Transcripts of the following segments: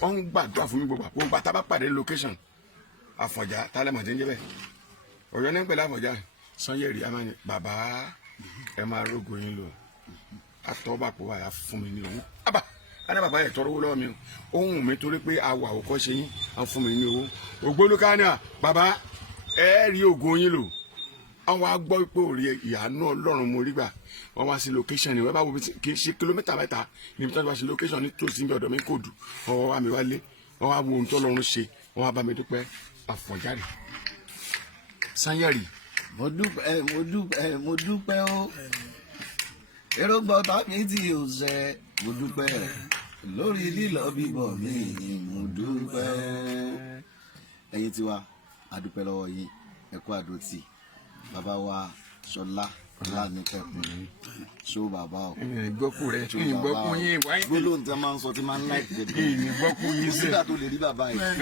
wọ́n ń gbàdúrà fún mi gbogbo bàtà bá pàdé location Àfọ̀njá tálẹ́mọ̀ tí ń jẹ́ bẹ́ẹ̀ Ọ̀yọ́ ní pẹ̀lú Àfọ̀njá Sanyeri amáni bàbá ẹ máa rógo yín lò àtọ́bàpọ̀ wà á fún mi ní owó àbá adé bàbá yẹn tọrọ owó lọ́wọ́ mi ohun mi torí pé awà òkọ́ ṣe yín á fún mi ní owó ògbólúkánìà bàbá ẹ rí ògo yín lò àwọn wa gbọ́ pé òrí ìyànú Ọlọ́run mo rí gbà wọ́n wá sí location ni wọ́n bá wo kì í ṣe kìlómítà mẹ́ta níbi tí wọ́n bá ṣe location ní tòsí ní ọ̀dọ̀ mi kò dù wọ́n wá mi wá lé wọ́n wá wo ohun tó Ọlọ́run ṣe wọ́n wá bá mi dúpẹ́ Àfọ̀njá Sanyeri. mo dúpẹ́ o èròǹgbà tàbí tí o ṣe mo dúpẹ́ lórí lílọ bíbọ̀ mi mo dúpẹ́. ẹ̀yin tiwa adúpẹ́ lọ́wọ́ yín ẹ kú àdótì bàbá wa Ṣọlá Ọlánìpẹ̀kun ṣó bàbá o. ìgbọ́kú rẹ̀ ìgbọ́kú yín wáyé. gbólóhùn tí a máa ń sọ tí máa ń láìpẹ́ gẹ́gẹ́. ìgbọ́kú yín sẹ́. nígbà tó lè rí bàbá yìí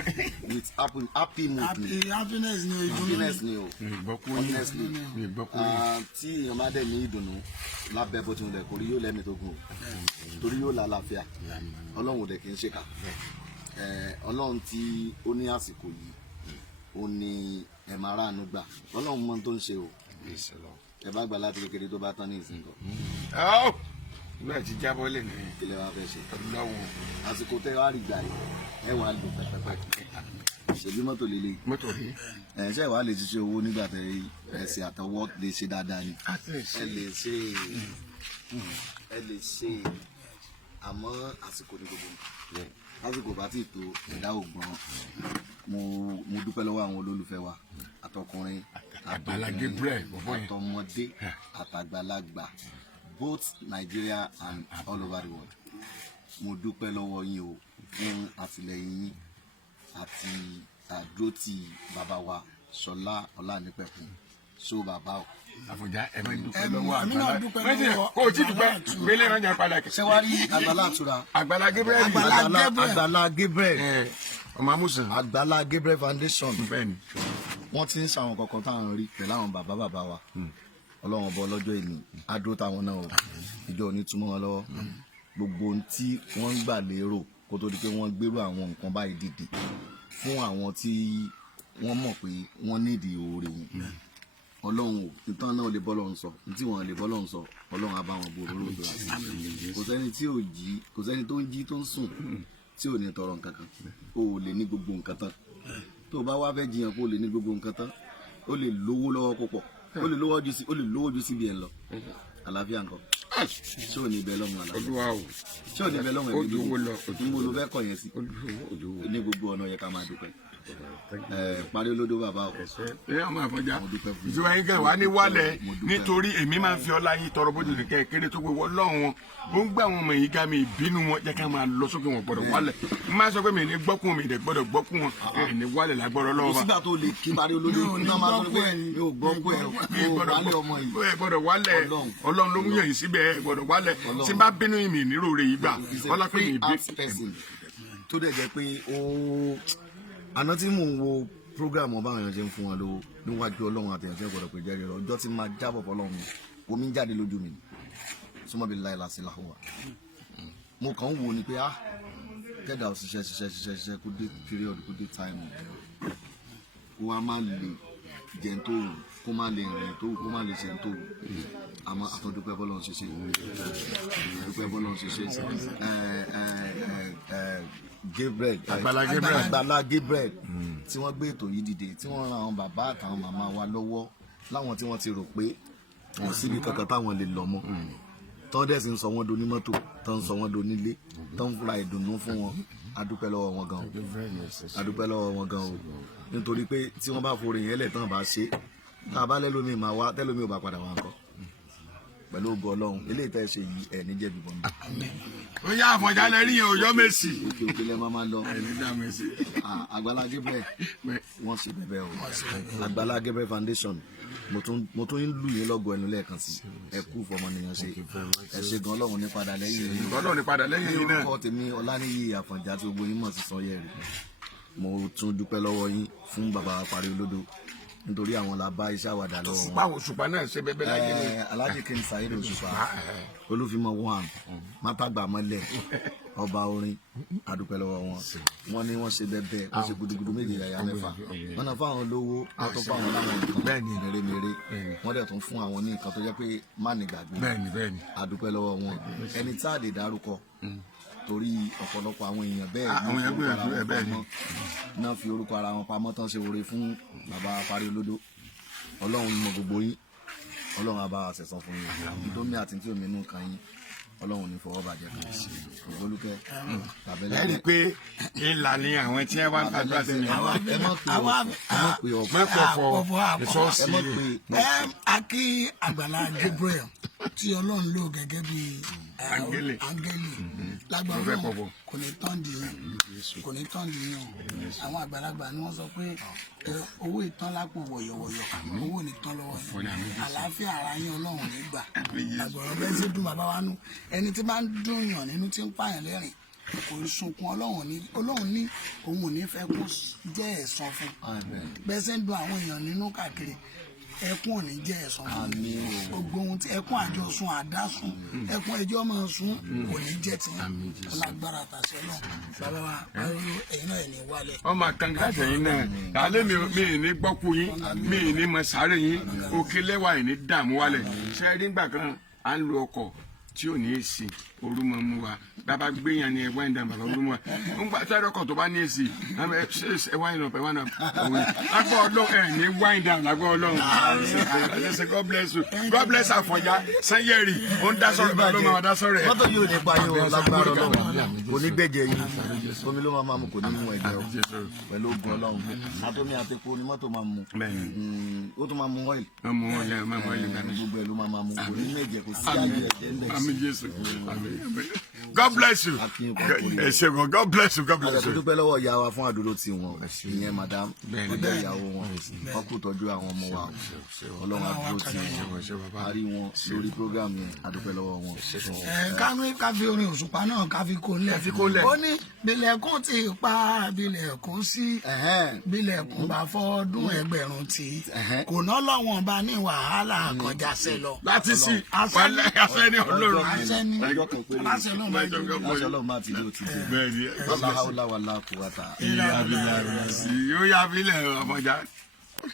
with happy mood ni. happiness ni o. happiness ni o. ìgbọ́kú yín honestly. ìgbọ́kú yín. tí èèyàn bá dẹ̀ ní ìdùnnú lábẹ́ bó ti ń lẹ̀ kórí yóò lẹ́mìí tó gùn torí yóò lálàáfíà Ọlọ́run ò dẹ̀ kì í ṣèkà Ọlọ́run tí ó ní àsìkò yìí ó ní ẹ̀ máa ráàánú gbà Ọlọ́run mọ tó ń ṣe o ẹ bá gbà láti kékeré tó bá tán ní ìsìn kan. ìgbà tí jábọ́ lè ní. kílẹ̀ wá fẹ́ ṣe. lọ́wọ́. àsìkò tẹ́ wá rí gbà yìí ẹ wàá lò pẹ́pẹ́pẹ́ ṣèbí mọ́tò lélẹ̀. mọ́tò rí. ṣé ìwà lè ṣiṣẹ́ owó nígbà tẹ ẹsẹ̀ àtọwọ́ lè ṣe dáadáa ni. ẹ lè ṣe àmọ́ àsìkò ní gbogbo lásìkò bá ti tó ẹ̀dá ògbọ́n mo dúpẹ́ lọ́wọ́ àwọn olólùfẹ́ wa àtọkùnrin àtọmọdé àtàgbàlagbà both Nigeria and all over the world mo dúpẹ́ lọ́wọ́ yín o fún àtìlẹ́yìn yín àti àdúrótì bàbá wa Ṣọlá Ọlánìpẹ̀kun ṣó bàbá o. Àfọ̀njá ẹ máa dúpẹ́ lọ́wọ́ Àgbàlá kó o ti dúpẹ́ gbélé ránjà padà. ṣé wàá rí Àgbàlá Àtura. Àgbàlá Gabriel. Àgbàlá Gabriel. ọmọ amúsàn. Àgbàlá Gabriel Foundation. bẹ́ẹ̀ni. wọ́n ti ń ṣàwọn kankan táwọn rí pẹ̀lú àwọn bàbá wa Ọlọ́run ọba ọlọ́jọ́ ìní adó táwọn náà o ìjọ òní túmọ̀ wọn lọ́wọ́ gbogbo ohun tí wọ́n ń gbà lérò kó tó di pé wọ́n gbèrò àwọn nǹkan báyìí dìde fún àwọn tí wọ́n mọ̀ pé wọ́n nídìí oore yìí Ọlọ́run ò nítorí náà lè bọ́lọ́run sọ tí wọ́n lè bọ́lọ́run sọ Ọlọ́run á bá wọn bo òróró òdòdó àti kò sẹ́ni tí ò jí kò sẹ́ni tó ń jí tó ń sùn tí ò ní tọrọ nǹkan kan o ò lè ní gbogbo nǹkan tán tó o bá wá fẹ́ jiyàn kó o lè ní gbogbo nǹkan tán o lè lówó lọ́wọ́ púpọ̀ o lè lówó ju síbi ẹ̀ lọ àlàáfíà nǹkan ṣé ò ní bẹ lọ́mọ àlàáfíà ṣé ò ní bẹ lọ́mọ ẹ̀mí níbo ló fẹ́ kọ̀ yẹn sí ní gbogbo ọ̀nà yẹ ká máa dúpẹ́ parí olódó bàbá o. ẹ ọmọ Àfọ̀njá ìṣúra yín kẹ́ wá ní wálẹ̀ nítorí èmi máa ń fi ọlá yín tọrọ bójú kẹ́ kéré tó pé wọ́n lọ́wọ́ wọn ó ń gbà wọn ọmọ yìí ká mi ìbínú wọn jẹ́ ká máa lọ sókè wọn gbọ́dọ̀ wálẹ̀ n máa sọ pé mi ní gbọ́kùn mi ìdẹ̀ gbọ́dọ̀ gbọ́kùn wọn ní wálẹ̀ lágbọ́dọ̀ lọ́wọ́ wa. sígbà tó lè kí parí olódó náà máa sọ pé mi ò gbọ́kùn ẹ̀ ẹ gbọ́dọ̀ wálẹ̀ Ọlọ́run ló mú yàn yìí síbẹ̀ ẹ gbọ́dọ̀ wálẹ̀ tí n bá bínú mi nírò rẹ̀ yìí gbà ọlá pé mi ìbí. tó dẹ̀ jẹ́ pé àná tí mò ń wo program ọba àwọn èèyàn ṣe ń fún wọn lówó níwájú Ọlọ́run àti èèyàn ṣe ń gbọ́dọ̀ pé jẹ́rìí rẹ̀ ọjọ́ tí máa jábọ̀ fọlọ́run omi ń jáde lójú mi súnmọ́ bíi láìla sí làwọn mo kàn ń wo ni pé kẹ́dà ṣiṣẹ́ kó dé period kó dé time kó wá má lè jẹun tó wù kó má lè rìn tó wù kó má lè ṣe tó wù àmọ́ àtọ́dúpẹ́ bọ́lọ́run ṣiṣẹ́ dúpẹ́ bọ́lọ́run ṣiṣẹ́ Àgbàlá Gabriel tí wọ́n gbé ètò yìí dìde tí wọ́n ran àwọn bàbá àtàwọn màmá wa lọ́wọ́ láwọn tí wọ́n ti rò pé wọ́n síbi kankan táwọn lè lọ mọ́ tọ́ dẹ̀ sì ń sọ wọ́n do ní mọ́tò tọ́ ń sọ wọ́n do nílé tọ́ ń fura ìdùnnú fún wọn adúpẹ́ lọ́wọ́ wọn gan o adúpẹ́ lọ́wọ́ wọn gan o nítorí pé tí wọ́n bá forí yẹn lẹ̀ tán bá ṣe tá a bá lẹ́lómi máa wá tẹ́lómi ò bá padà wá nǹkan pẹ̀lú ògo Ọlọ́run eléyìí tẹ́ ṣe yìí ẹ̀ níjẹ́ bíbọn mi. ó yá Àfọ̀njá lẹ rí yẹn òjọ́ Mèsì. òkè lẹ máa lọ. Àgbàlá Gabriel wọ́n ṣe bẹ̀bẹ̀ o Àgbàlá Gabriel Foundation mo tún ń lù yín lọ́gọ̀ ẹnu lẹ́ẹ̀kan sí ẹ kú fọmọnìyàn ṣe ẹ ṣe gan Ọlọ́run ní padà lẹ́yìn yìí. Ọlọ́run ní padà lẹ́yìn yìí náà. orúkọ tèmi Ọláníyì Àfọ̀njá tí gbogbo yín mọ̀ sí Sanyeri mo tún dúpẹ́ lọ́wọ́ yín fún bàbá parí olódó nítorí àwọn la bá iṣẹ́ àwàdà lọ́wọ́ wọn. Òṣùpá náà ṣe bẹ́ẹ̀ láyé mi. Alhaji King Saheed Òṣùpá Olúfimọ 1 Mátàgbà mọ́lẹ̀ ọba orin adúpẹ́ lọ́wọ́ wọn wọ́n ní wọ́n ṣe bẹ́ẹ̀ wọ́n ṣe gudugudu méje yàyà mẹ́fà wọ́n náà fáwọn olówó wọ́n tún fáwọn láwọn nǹkan mèremère wọ́n dẹ̀ tún fún àwọn ní nǹkan tó jẹ́ pé má ní gbàgbé adúpẹ́ lọ́wọ́ wọn ẹni tá a lè dárúkọ torí ọ̀pọ̀lọpọ̀ àwọn èèyàn bẹ́ẹ̀ náà fi orúkọ ara wọn pamọ́ tán ṣe oore fún bàbá parí olódó ọlọ́run mọ gbogbo yín ọlọ́run á bá wa ṣẹ̀san fún yín ìdómi àti tí omi inú kan yín ọlọ́run ní fọwọ́ bàjẹ́ kan sí olùkẹ́ tàbẹ́lẹ́. ẹ rí i pé ìlà ni àwọn tí ẹ wá ń gbàdúrà sí mi. ẹ má pe ọ̀fọ̀ ìṣọ́ọ̀ṣì a kí Àgbàlá Gabriel tí ọlọ́run lò gẹ́gẹ́ bí áńgẹ́lì lágbára náà kò ní tán di yín àwọn àgbàlagbà ni wọ́n sọ pé owó ìtàn lápò wọ̀yọ̀wọ̀yọ̀ owó ní tán lọ́wọ́ yín àlàáfíà ara yín ọlọ́run nígbà àgbọ̀rọ̀ bẹ́ẹ̀ sì dùn bàbá wa nù ẹni tí máa ń dùn yàn nínú tí ń pààyàn lẹ́rìn kò sunkún ọlọ́run ní òun ò ní fẹ́ kó jẹ́ ẹ̀san fún bẹ́ẹ̀ sì ń dùn àwọn èèyàn nínú káàkiri ẹkún ò ní jẹ́ ẹ̀san fún gbogbo ohun tí ẹkún àjọsùn àdásùn ẹkún ẹjọ́ máa sùn kò ní jẹ́ tí ọlágbára tàṣẹ náà bàbá wa ẹ̀yin náà ẹ̀ ní wálẹ̀. ọmọ àkàǹkà tẹ̀yìn náà tàlẹ́ mi ì ní gbọ́kú yín mi ì ní mọ sáré yín òkè lẹ́wà ì ní dààmú wálẹ̀ ṣe rí gbà kan à ń lo ọkọ̀ tí ò ní èsì ooru máa mú wa bàbá gbé yan ni ẹwà ìdá bàbá ooru mú wa ńgbà tí ọkọ̀ tó bá ní èsì ẹwà ìlọ ẹwà náà òwe lágbó ọlọ́run ẹ̀ ní wáìn down lágbó ọlọ́run God bless you God bless Àfọ̀njá Sanyeri ó ń dá sọ̀rọ̀ bá ló máa dá sọ̀rọ̀ ẹ̀. mọ́tò yóò ní parí wọn lágbára ọlọ́run kò ní gbẹ̀jẹ̀ yìí omi ló máa mú kò ní mú ẹ̀jẹ̀ o pẹ̀lú ogun ọlọ́run àtọ́mi àtẹ́kọ́ ni mọ́tò máa mú ó tún máa mú ọ́ìlì gbogbo ẹ̀ ló máa mú kò ní mẹ́jẹ̀ kò sí àyè ẹ̀jẹ̀ ń bẹ̀. God bless you. ẹ ṣé gan God bless you God bless you. àgbẹ̀ tó dúpẹ́ lọ́wọ́ ìyá wa fún àdúró tí wọn ìyẹn madam ọjọ́ ìyàwó wọn wọn kò tọ́jú àwọn ọmọ wa ọlọ́run àdúró tí wọn a rí wọn lórí program yẹn àdúpẹ́ lọ́wọ́ wọn. ká fi orin òṣùpá náà ká fi kó lẹ̀ ó ní bílẹ̀kùn ti pa bílẹ̀kùn sí bílẹ̀kùn bá fọ́ọ́dún ẹgbẹ̀rún tí kò ná lọ́wọ́n bá ní wàhálà kọjá sẹ́ lọ. láti sí àṣẹ ní ọlọ́run Ọlọ́run máa ti lé òtítì. Bẹ́ẹ̀ni. Ọlọ́run láwàlá kò wá ta. Yóò yá abilẹ̀ Àfọ̀njá.